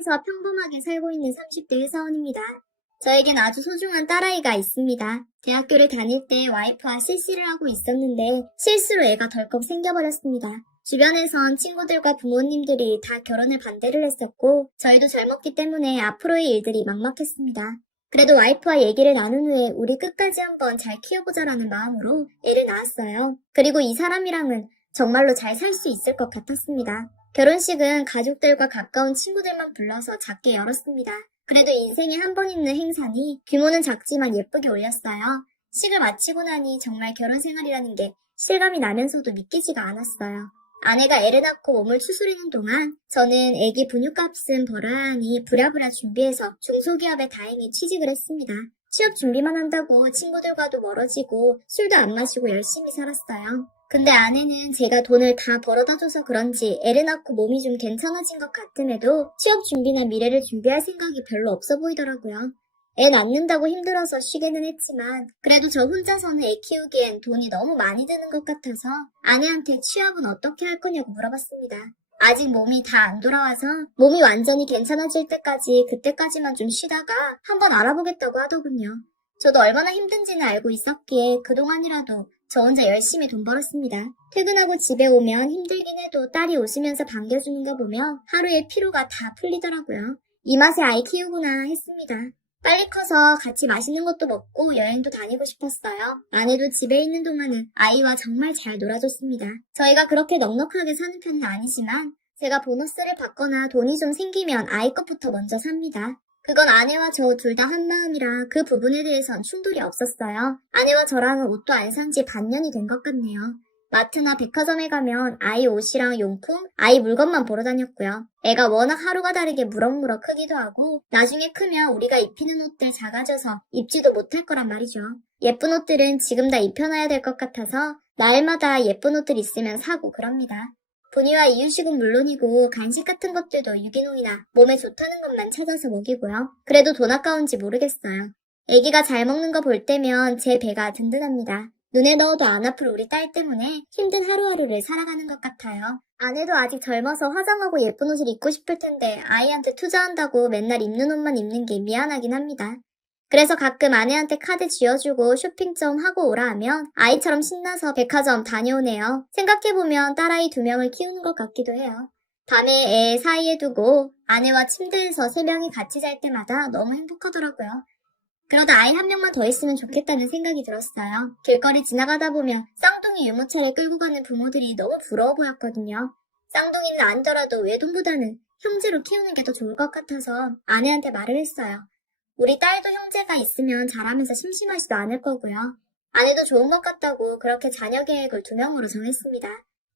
시골에서 평범하게 살고 있는 30대 회사원입니다. 저에겐 아주 소중한 딸아이가 있습니다. 대학교를 다닐 때 와이프와 CC를 하고 있었는데 실수로 애가 덜컥 생겨버렸습니다. 주변에선 친구들과 부모님들이 다 결혼을 반대를 했었고 저희도 젊었기 때문에 앞으로의 일들이 막막했습니다. 그래도 와이프와 얘기를 나눈 후에 우리 끝까지 한번 잘 키워보자라는 마음으로 애를 낳았어요. 그리고 이 사람이랑은 정말로 잘 살 수 있을 것 같았습니다. 결혼식은 가족들과 가까운 친구들만 불러서 작게 열었습니다. 그래도 인생에 한 번 있는 행사니 규모는 작지만 예쁘게 올렸어요. 식을 마치고 나니 정말 결혼 생활이라는 게 실감이 나면서도 믿기지가 않았어요. 아내가 애를 낳고 몸을 추스리는 동안 저는 애기 분유값은 벌어야 하니 부랴부랴 준비해서 중소기업에 다행히 취직을 했습니다. 취업 준비만 한다고 친구들과도 멀어지고 술도 안 마시고 열심히 살았어요. 근데 아내는 제가 돈을 다 벌어다 줘서 그런지 애를 낳고 몸이 좀 괜찮아진 것 같음에도 취업 준비나 미래를 준비할 생각이 별로 없어 보이더라고요. 애 낳는다고 힘들어서 쉬게는 했지만 그래도 저 혼자서는 애 키우기엔 돈이 너무 많이 드는 것 같아서 아내한테 취업은 어떻게 할 거냐고 물어봤습니다. 아직 몸이 다 안 돌아와서 몸이 완전히 괜찮아질 때까지 그때까지만 좀 쉬다가 한번 알아보겠다고 하더군요. 저도 얼마나 힘든지는 알고 있었기에 그동안이라도 저 혼자 열심히 돈 벌었습니다. 퇴근하고 집에 오면 힘들긴 해도 딸이 웃으면서 반겨주는 거 보며 하루의 피로가 다 풀리더라고요. 이 맛에 아이 키우구나 했습니다. 빨리 커서 같이 맛있는 것도 먹고 여행도 다니고 싶었어요. 아내도 집에 있는 동안은 아이와 정말 잘 놀아줬습니다. 저희가 그렇게 넉넉하게 사는 편은 아니지만 제가 보너스를 받거나 돈이 좀 생기면 아이 것부터 먼저 삽니다. 그건 아내와 저 둘 다 한마음이라 그 부분에 대해선 충돌이 없었어요. 아내와 저랑은 옷도 안 산 지 반년이 된 것 같네요. 마트나 백화점에 가면 아이 옷이랑 용품, 아이 물건만 보러 다녔고요. 애가 워낙 하루가 다르게 무럭무럭 크기도 하고 나중에 크면 우리가 입히는 옷들 작아져서 입지도 못할 거란 말이죠. 예쁜 옷들은 지금 다 입혀놔야 될 것 같아서 날마다 예쁜 옷들 있으면 사고 그럽니다. 분유와 이유식은 물론이고 간식 같은 것들도 유기농이나 몸에 좋다는 것만 찾아서 먹이고요. 그래도 돈 아까운지 모르겠어요. 애기가 잘 먹는 거 볼 때면 제 배가 든든합니다. 눈에 넣어도 안 아플 우리 딸 때문에 힘든 하루하루를 살아가는 것 같아요. 아내도 아직 젊어서 화장하고 예쁜 옷을 입고 싶을 텐데 아이한테 투자한다고 맨날 입는 옷만 입는 게 미안하긴 합니다. 그래서 가끔 아내한테 카드 쥐어주고 쇼핑 좀 하고 오라 하면 아이처럼 신나서 백화점 다녀오네요. 생각해보면 딸아이 2명을 키우는 것 같기도 해요. 밤에 애 사이에 두고 아내와 침대에서 3명이 같이 잘 때마다 너무 행복하더라고요. 그러다 아이 1명만 더 있으면 좋겠다는 생각이 들었어요. 길거리 지나가다 보면 쌍둥이 유모차를 끌고 가는 부모들이 너무 부러워 보였거든요. 쌍둥이는 아니더라도 외동보다는 형제로 키우는 게 더 좋을 것 같아서 아내한테 말을 했어요. 우리 딸도 형제가 있으면 자라면서 심심하지도 않을 거고요. 아내도 좋은 것 같다고 그렇게 자녀 계획을 2명으로 정했습니다.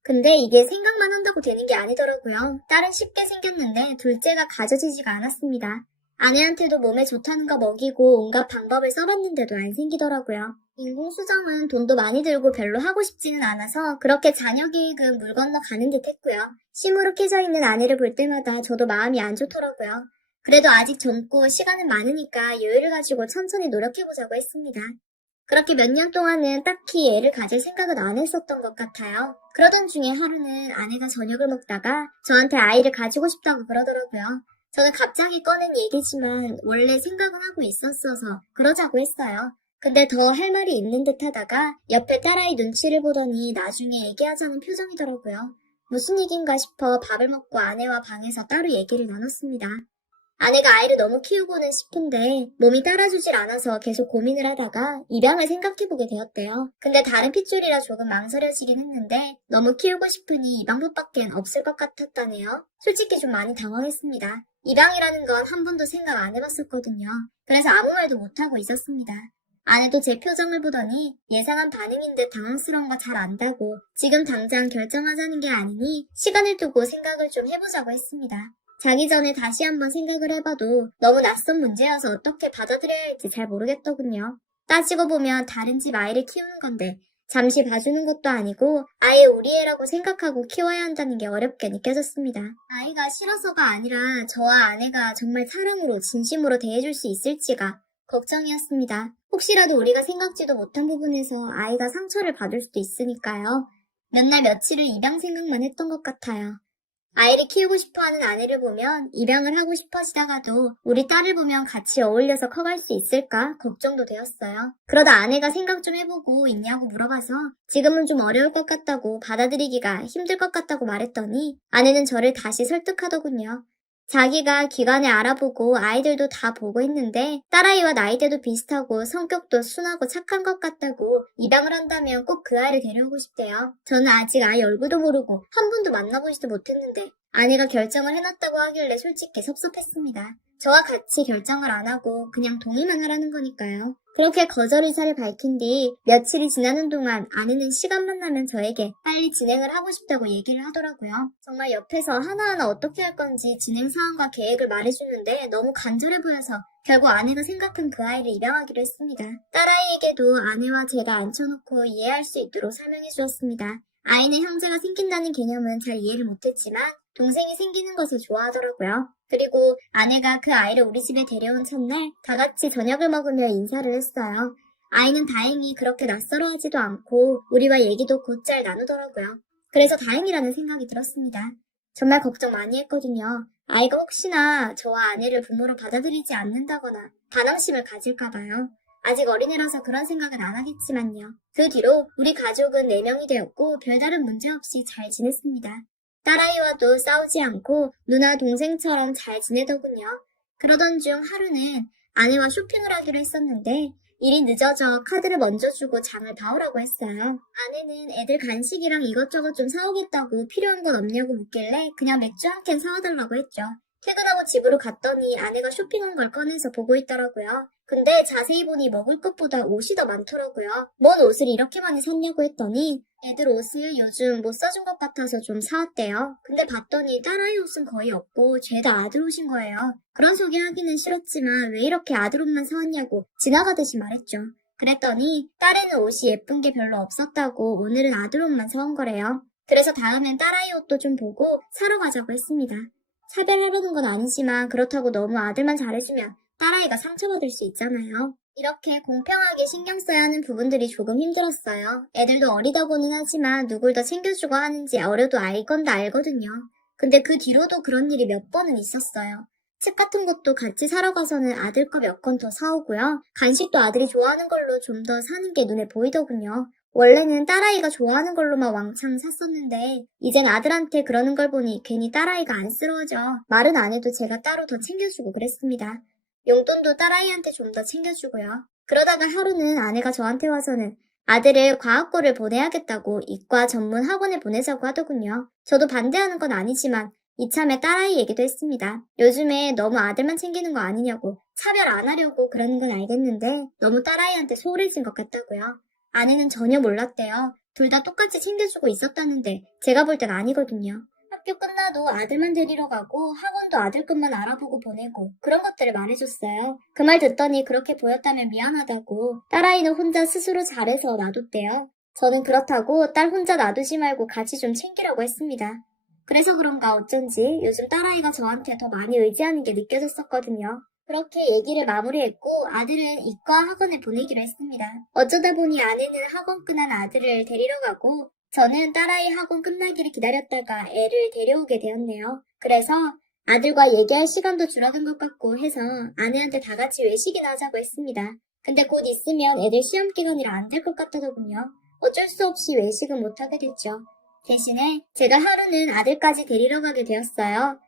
근데 이게 생각만 한다고 되는 게 아니더라고요. 딸은 쉽게 생겼는데 둘째가 가져지지가 않았습니다. 아내한테도 몸에 좋다는 거 먹이고 온갖 방법을 써봤는데도 안 생기더라고요. 인공수정은 돈도 많이 들고 별로 하고 싶지는 않아서 그렇게 자녀 계획은 물 건너 가는 듯 했고요. 시무룩해져 있는 아내를 볼 때마다 저도 마음이 안 좋더라고요. 그래도 아직 젊고 시간은 많으니까 여유를 가지고 천천히 노력해보자고 했습니다. 그렇게 몇 년 동안은 딱히 애를 가질 생각은 안 했었던 것 같아요. 그러던 중에 하루는 아내가 저녁을 먹다가 저한테 아이를 가지고 싶다고 그러더라고요. 저는 갑자기 꺼낸 얘기지만 원래 생각은 하고 있었어서 그러자고 했어요. 근데 더 할 말이 있는 듯 하다가 옆에 딸아이 눈치를 보더니 나중에 얘기하자는 표정이더라고요. 무슨 얘긴가 싶어 밥을 먹고 아내와 방에서 따로 얘기를 나눴습니다. 아내가 아이를 너무 키우고는 싶은데 몸이 따라주질 않아서 계속 고민을 하다가 입양을 생각해보게 되었대요. 근데 다른 핏줄이라 조금 망설여지긴 했는데 너무 키우고 싶으니 이 방법밖엔 없을 것 같았다네요. 솔직히 좀 많이 당황했습니다. 입양이라는 건 한 번도 생각 안 해봤었거든요. 그래서 아무 말도 못하고 있었습니다. 아내도 제 표정을 보더니 예상한 반응인 듯 당황스러운 거 잘 안다고 지금 당장 결정하자는 게 아니니 시간을 두고 생각을 좀 해보자고 했습니다. 자기 전에 다시 한번 생각을 해봐도 너무 낯선 문제여서 어떻게 받아들여야 할지 잘 모르겠더군요. 따지고 보면 다른 집 아이를 키우는 건데 잠시 봐주는 것도 아니고 아예 우리 애라고 생각하고 키워야 한다는 게 어렵게 느껴졌습니다. 아이가 싫어서가 아니라 저와 아내가 정말 사랑으로 진심으로 대해줄 수 있을지가 걱정이었습니다. 혹시라도 우리가 생각지도 못한 부분에서 아이가 상처를 받을 수도 있으니까요. 몇 날 며칠을 입양 생각만 했던 것 같아요. 아이를 키우고 싶어하는 아내를 보면 입양을 하고 싶어지다가도 우리 딸을 보면 같이 어울려서 커갈 수 있을까 걱정도 되었어요. 그러다 아내가 생각 좀 해보고 있냐고 물어봐서 지금은 좀 어려울 것 같다고 받아들이기가 힘들 것 같다고 말했더니 아내는 저를 다시 설득하더군요. 자기가 기관에 알아보고 아이들도 다 보고 했는데 딸아이와 나이대도 비슷하고 성격도 순하고 착한 것 같다고 입양을 한다면 꼭 그 아이를 데려오고 싶대요. 저는 아직 아이 얼굴도 모르고 한 번도 만나보지도 못했는데 아내가 결정을 해놨다고 하길래 솔직히 섭섭했습니다. 저와 같이 결정을 안 하고 그냥 동의만 하라는 거니까요. 그렇게 거절 의사를 밝힌 뒤 며칠이 지나는 동안 아내는 시간만 나면 저에게 빨리 진행을 하고 싶다고 얘기를 하더라고요. 정말 옆에서 하나하나 어떻게 할 건지 진행 사항과 계획을 말해주는데 너무 간절해 보여서 결국 아내가 생각한 그 아이를 입양하기로 했습니다. 딸아이에게도 아내와 제가 앉혀놓고 이해할 수 있도록 설명해 주었습니다. 아이는 형제가 생긴다는 개념은 잘 이해를 못했지만 동생이 생기는 것을 좋아하더라고요. 그리고 아내가 그 아이를 우리 집에 데려온 첫날 다 같이 저녁을 먹으며 인사를 했어요. 아이는 다행히 그렇게 낯설어하지도 않고 우리와 얘기도 곧잘 나누더라고요. 그래서 다행이라는 생각이 들었습니다. 정말 걱정 많이 했거든요. 아이가 혹시나 저와 아내를 부모로 받아들이지 않는다거나 반항심을 가질까봐요. 아직 어린애라서 그런 생각은 안 하겠지만요. 그 뒤로 우리 가족은 4명이 되었고 별다른 문제 없이 잘 지냈습니다. 딸아이와도 싸우지 않고 누나 동생처럼 잘 지내더군요. 그러던 중 하루는 아내와 쇼핑을 하기로 했었는데 일이 늦어져 카드를 먼저 주고 장을 봐오라고 했어요. 아내는 애들 간식이랑 이것저것 좀 사오겠다고 필요한 건 없냐고 묻길래 그냥 맥주 한 캔 사와달라고 했죠. 퇴근하고 집으로 갔더니 아내가 쇼핑한 걸 꺼내서 보고 있더라고요. 근데 자세히 보니 먹을 것보다 옷이 더 많더라고요. 뭔 옷을 이렇게 많이 샀냐고 했더니 애들 옷을 요즘 못 사준 것 같아서 좀 사왔대요. 근데 봤더니 딸아이 옷은 거의 없고 죄다 아들 옷인 거예요. 그런 소개 하기는 싫었지만 왜 이렇게 아들 옷만 사왔냐고 지나가듯이 말했죠. 그랬더니 딸에는 옷이 예쁜 게 별로 없었다고 오늘은 아들 옷만 사온 거래요. 그래서 다음엔 딸아이 옷도 좀 보고 사러 가자고 했습니다. 차별하려는 건 아니지만 그렇다고 너무 아들만 잘해주면 딸아이가 상처받을 수 있잖아요. 이렇게 공평하게 신경 써야 하는 부분들이 조금 힘들었어요. 애들도 어리다고는 하지만 누굴 더 챙겨주고 하는지 어려도 알 건 다 알거든요. 근데 그 뒤로도 그런 일이 몇 번은 있었어요. 책 같은 것도 같이 사러 가서는 아들 거 몇 권 더 사오고요. 간식도 아들이 좋아하는 걸로 좀 더 사는 게 눈에 보이더군요. 원래는 딸아이가 좋아하는 걸로만 왕창 샀었는데 이젠 아들한테 그러는 걸 보니 괜히 딸아이가 안쓰러워져 말은 안 해도 제가 따로 더 챙겨주고 그랬습니다. 용돈도 딸아이한테 좀 더 챙겨주고요. 그러다가 하루는 아내가 저한테 와서는 아들을 과학고를 보내야겠다고 이과 전문 학원에 보내자고 하더군요. 저도 반대하는 건 아니지만 이참에 딸아이 얘기도 했습니다. 요즘에 너무 아들만 챙기는 거 아니냐고 차별 안 하려고 그러는 건 알겠는데 너무 딸아이한테 소홀해진 것 같다고요. 아내는 전혀 몰랐대요. 둘 다 똑같이 챙겨주고 있었다는데 제가 볼 땐 아니거든요. 학교 끝나도 아들만 데리러 가고 학원도 아들 것만 알아보고 보내고 그런 것들을 말해줬어요. 그 말 듣더니 그렇게 보였다면 미안하다고 딸아이는 혼자 스스로 잘해서 놔뒀대요. 저는 그렇다고 딸 혼자 놔두지 말고 같이 좀 챙기라고 했습니다. 그래서 그런가 어쩐지 요즘 딸아이가 저한테 더 많이 의지하는 게 느껴졌었거든요. 그렇게 얘기를 마무리했고 아들은 이과 학원에 보내기로 했습니다. 어쩌다 보니 아내는 학원 끝난 아들을 데리러 가고 저는 딸아이 학원 끝나기를 기다렸다가 애를 데려오게 되었네요. 그래서 아들과 얘기할 시간도 줄어든 것 같고 해서 아내한테 다 같이 외식이나 하자고 했습니다. 근데 곧 있으면 애들 시험 기간이라 안 될 것 같더군요. 어쩔 수 없이 외식은 못하게 됐죠. 대신에 제가 하루는 아들까지 데리러 가게 되었어요.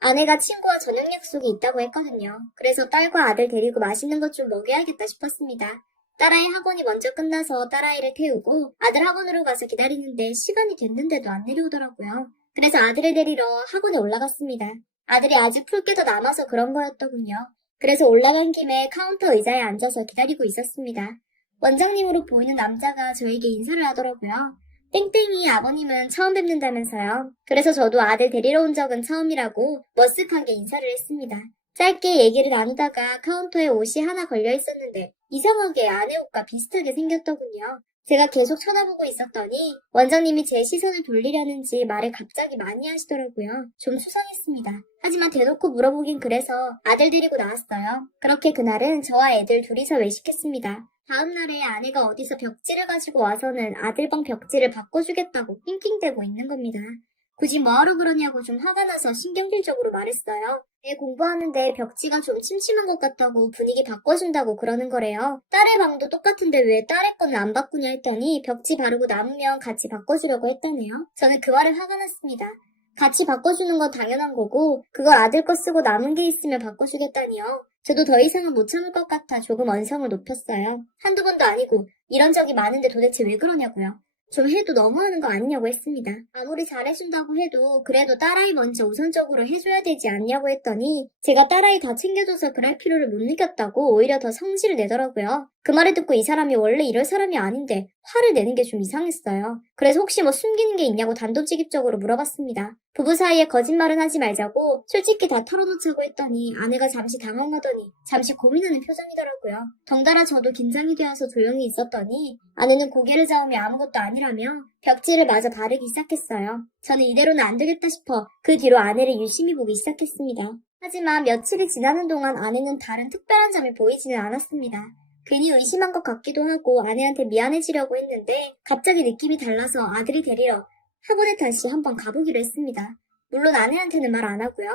아내가 친구와 저녁 약속이 있다고 했거든요. 그래서 딸과 아들 데리고 맛있는 것 좀 먹여야겠다 싶었습니다. 딸아이 학원이 먼저 끝나서 딸아이를 태우고 아들 학원으로 가서 기다리는데 시간이 됐는데도 안 내려오더라고요. 그래서 아들을 데리러 학원에 올라갔습니다. 아들이 아직 풀 게 더 남아서 그런 거였더군요. 그래서 올라간 김에 카운터 의자에 앉아서 기다리고 있었습니다. 원장님으로 보이는 남자가 저에게 인사를 하더라고요. 땡땡이 아버님은 처음 뵙는다면서요. 그래서 저도 아들 데리러 온 적은 처음이라고 머쓱하게 인사를 했습니다. 짧게 얘기를 나누다가 카운터에 옷이 하나 걸려 있었는데 이상하게 아내 옷과 비슷하게 생겼더군요. 제가 계속 쳐다보고 있었더니 원장님이 제 시선을 돌리려는지 말을 갑자기 많이 하시더라고요. 좀 수상했습니다. 하지만 대놓고 물어보긴 그래서 아들 데리고 나왔어요. 그렇게 그날은 저와 애들 둘이서 외식했습니다. 다음 날에 아내가 어디서 벽지를 가지고 와서는 아들방 벽지를 바꿔주겠다고 낑낑대고 있는 겁니다. 굳이 뭐하러 그러냐고 좀 화가 나서 신경질적으로 말했어요. 애 공부하는데 벽지가 좀 침침한 것 같다고 분위기 바꿔준다고 그러는 거래요. 딸의 방도 똑같은데 왜 딸의 거는 안 바꾸냐 했더니 벽지 바르고 남으면 같이 바꿔주려고 했다네요. 저는 그 말에 화가 났습니다. 같이 바꿔주는 건 당연한 거고 그걸 아들 거 쓰고 남은 게 있으면 바꿔주겠다니요. 저도 더 이상은 못 참을 것 같아 조금 언성을 높였어요. 한두 번도 아니고 이런 적이 많은데 도대체 왜 그러냐고요. 좀 해도 너무하는 거 아니냐고 했습니다. 아무리 잘해준다고 해도 그래도 딸아이 먼저 우선적으로 해줘야 되지 않냐고 했더니 제가 딸아이 다 챙겨줘서 그럴 필요를 못 느꼈다고 오히려 더 성질을 내더라고요. 그 말을 듣고 이 사람이 원래 이럴 사람이 아닌데 화를 내는 게 좀 이상했어요. 그래서 혹시 뭐 숨기는 게 있냐고 단도직입적으로 물어봤습니다. 부부 사이에 거짓말은 하지 말자고 솔직히 다 털어놓자고 했더니 아내가 잠시 당황하더니 잠시 고민하는 표정이더라고요. 덩달아 저도 긴장이 되어서 조용히 있었더니 아내는 고개를 저으며 아무것도 아니라며 벽지를 마저 바르기 시작했어요. 저는 이대로는 안 되겠다 싶어 그 뒤로 아내를 유심히 보기 시작했습니다. 하지만 며칠이 지나는 동안 아내는 다른 특별한 점이 보이지는 않았습니다. 괜히 의심한 것 같기도 하고 아내한테 미안해지려고 했는데 갑자기 느낌이 달라서 아들이 데리러 학원에 다시 한번 가보기로 했습니다. 물론 아내한테는 말 안 하고요.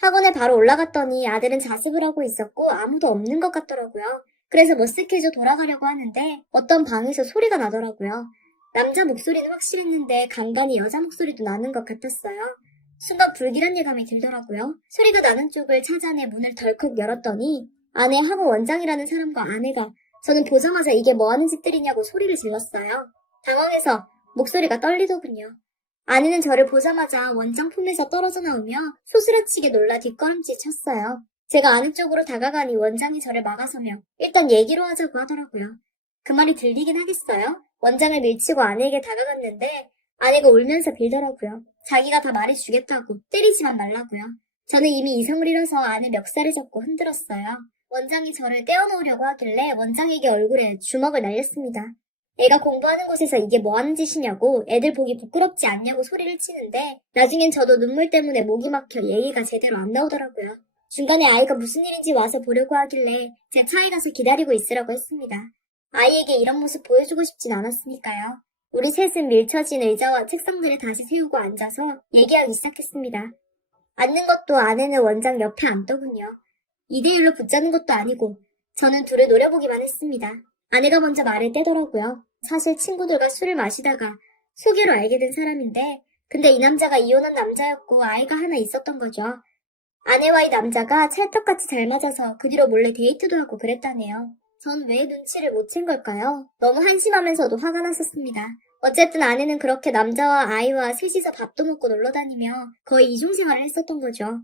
학원에 바로 올라갔더니 아들은 자습을 하고 있었고 아무도 없는 것 같더라고요. 그래서 머쓱해져 돌아가려고 하는데 어떤 방에서 소리가 나더라고요. 남자 목소리는 확실했는데 간간히 여자 목소리도 나는 것 같았어요. 순간 불길한 예감이 들더라고요. 소리가 나는 쪽을 찾아내 문을 덜컥 열었더니 아내 학원 원장이라는 사람과 아내가 저는 보자마자 이게 뭐하는 짓들이냐고 소리를 질렀어요. 당황해서 목소리가 떨리더군요. 아내는 저를 보자마자 원장 품에서 떨어져 나오며 소스라치게 놀라 뒷걸음질 쳤어요. 제가 아내 쪽으로 다가가니 원장이 저를 막아서며 일단 얘기로 하자고 하더라고요. 그 말이 들리긴 하겠어요. 원장을 밀치고 아내에게 다가갔는데 아내가 울면서 빌더라고요. 자기가 다 말해주겠다고 때리지만 말라고요. 저는 이미 이성을 잃어서 아내 멱살을 잡고 흔들었어요. 원장이 저를 떼어놓으려고 하길래 원장에게 얼굴에 주먹을 날렸습니다. 애가 공부하는 곳에서 이게 뭐하는 짓이냐고 애들 보기 부끄럽지 않냐고 소리를 치는데 나중엔 저도 눈물 때문에 목이 막혀 얘기가 제대로 안 나오더라고요. 중간에 아이가 무슨 일인지 와서 보려고 하길래 제 차에 가서 기다리고 있으라고 했습니다. 아이에게 이런 모습 보여주고 싶진 않았으니까요. 우리 셋은 밀쳐진 의자와 책상들에 다시 세우고 앉아서 얘기하기 시작했습니다. 앉는 것도 아내는 원장 옆에 앉더군요. 2대1로 붙자는 것도 아니고 저는 둘을 노려보기만 했습니다. 아내가 먼저 말을 떼더라고요. 사실 친구들과 술을 마시다가 소개로 알게 된 사람인데 근데 이 남자가 이혼한 남자였고 아이가 하나 있었던 거죠. 아내와 이 남자가 찰떡같이 잘 맞아서 그 뒤로 몰래 데이트도 하고 그랬다네요. 전 왜 눈치를 못 챈 걸까요? 너무 한심하면서도 화가 났었습니다. 어쨌든 아내는 그렇게 남자와 아이와 셋이서 밥도 먹고 놀러다니며 거의 이중생활을 했었던 거죠.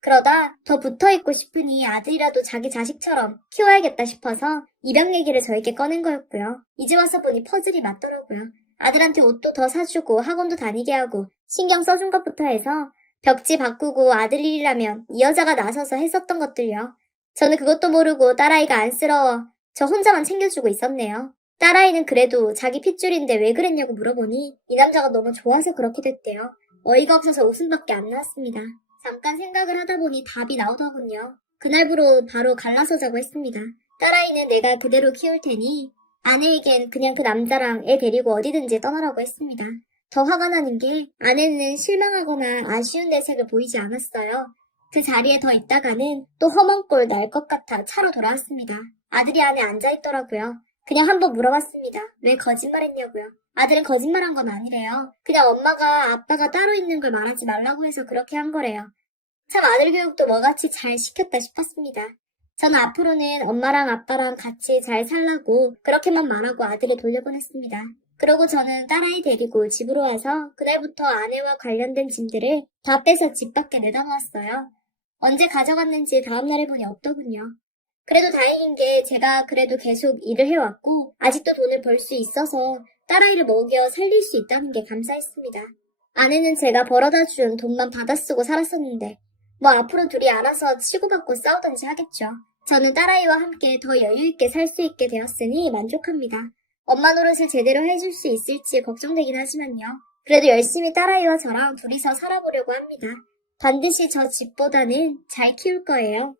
그러다 더 붙어있고 싶으니 아들이라도 자기 자식처럼 키워야겠다 싶어서 입양 얘기를 저에게 꺼낸 거였고요. 이제 와서 보니 퍼즐이 맞더라고요. 아들한테 옷도 더 사주고 학원도 다니게 하고 신경 써준 것부터 해서 벽지 바꾸고 아들 일이라면 이 여자가 나서서 했었던 것들요. 저는 그것도 모르고 딸아이가 안쓰러워 저 혼자만 챙겨주고 있었네요. 딸아이는 그래도 자기 핏줄인데 왜 그랬냐고 물어보니 이 남자가 너무 좋아서 그렇게 됐대요. 어이가 없어서 웃음밖에 안 나왔습니다. 잠깐 생각을 하다 보니 답이 나오더군요. 그날부로 바로 갈라서자고 했습니다. 딸아이는 내가 그대로 키울 테니 아내에겐 그냥 그 남자랑 애 데리고 어디든지 떠나라고 했습니다. 더 화가 나는 게 아내는 실망하거나 아쉬운 내색을 보이지 않았어요. 그 자리에 더 있다가는 또 험한 꼴 날 것 같아 차로 돌아왔습니다. 아들이 안에 앉아있더라고요. 그냥 한번 물어봤습니다. 왜 거짓말했냐고요. 아들은 거짓말한 건 아니래요. 그냥 엄마가 아빠가 따로 있는 걸 말하지 말라고 해서 그렇게 한 거래요. 참 아들 교육도 뭐같이 잘 시켰다 싶었습니다. 저는 앞으로는 엄마랑 아빠랑 같이 잘 살라고 그렇게만 말하고 아들을 돌려보냈습니다. 그러고 저는 딸아이 데리고 집으로 와서 그날부터 아내와 관련된 짐들을 다 빼서 집 밖에 내다 놓았어요. 언제 가져갔는지 다음날에 보니 없더군요. 그래도 다행인 게 제가 그래도 계속 일을 해왔고 아직도 돈을 벌 수 있어서 딸아이를 먹여 살릴 수 있다는 게 감사했습니다. 아내는 제가 벌어다 준 돈만 받아 쓰고 살았었는데 뭐 앞으로 둘이 알아서 치고받고 싸우던지 하겠죠. 저는 딸아이와 함께 더 여유있게 살 수 있게 되었으니 만족합니다. 엄마 노릇을 제대로 해줄 수 있을지 걱정되긴 하지만요. 그래도 열심히 딸아이와 저랑 둘이서 살아보려고 합니다. 반드시 저 집보다는 잘 키울 거예요.